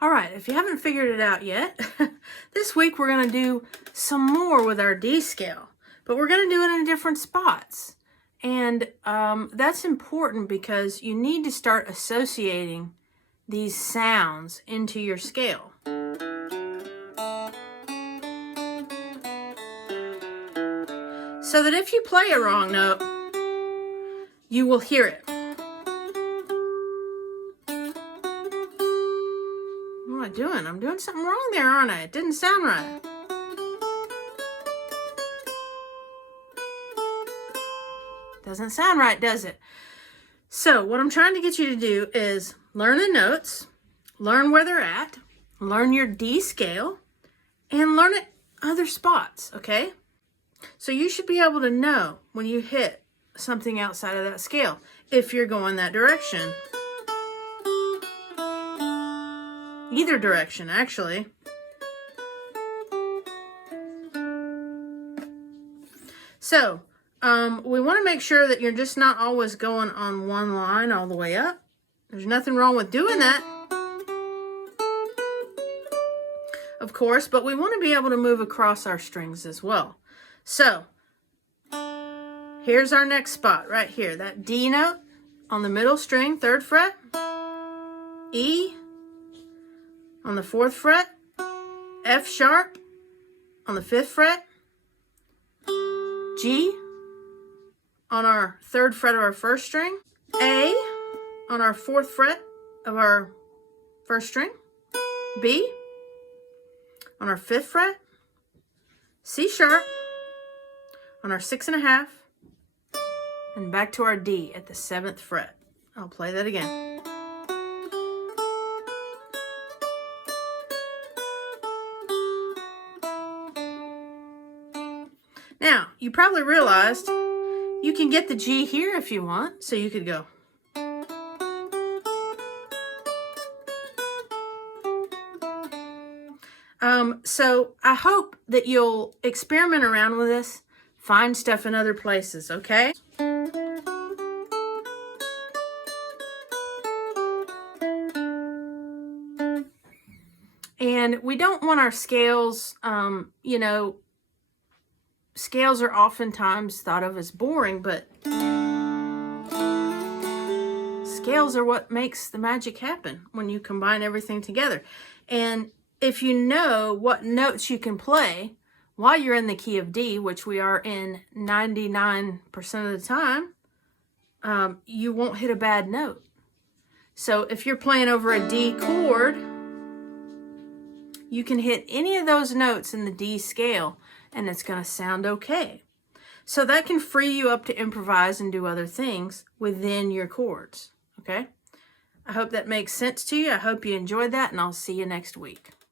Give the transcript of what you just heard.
All right, if you haven't figured it out yet, this week we're going to do some more with our D scale, but we're going to do it in different spots. And that's important because you need to start associating these sounds into your scale. So that if you play a wrong note, you will hear it. What am I doing? I'm doing something wrong there, aren't I? It didn't sound right. Doesn't sound right, does it? So what I'm trying to get you to do is learn the notes, learn where they're at, learn your D scale, and learn it other spots, okay? So you should be able to know when you hit something outside of that scale, if you're going that direction. Either direction, actually. So, we want to make sure that you're just not always going on one line all the way up. There's nothing wrong with doing that, of course, but we want to be able to move across our strings as well. So, here's our next spot right here. That D note on the middle string, 3rd fret. E on the 4th fret. F sharp on the 5th fret. G on our 3rd fret of our 1st string. A on our 4th fret of our 1st string. B on our 5th fret. C sharp on our 6.5, and back to our D at the 7th fret. I'll play that again. Now, you probably realized you can get the G here if you want, so you could go. So I hope that you'll experiment around with this, find stuff in other places, okay? And we don't want our scales, you know, scales are oftentimes thought of as boring, but scales are what makes the magic happen when you combine everything together. And if you know what notes you can play while you're in the key of D, which we are in 99% of the time, you won't hit a bad note. So if you're playing over a D chord, you can hit any of those notes in the D scale and it's going to sound okay. So that can free you up to improvise and do other things within your chords, okay? I hope that makes sense to you. I hope you enjoyed that, and I'll see you next week.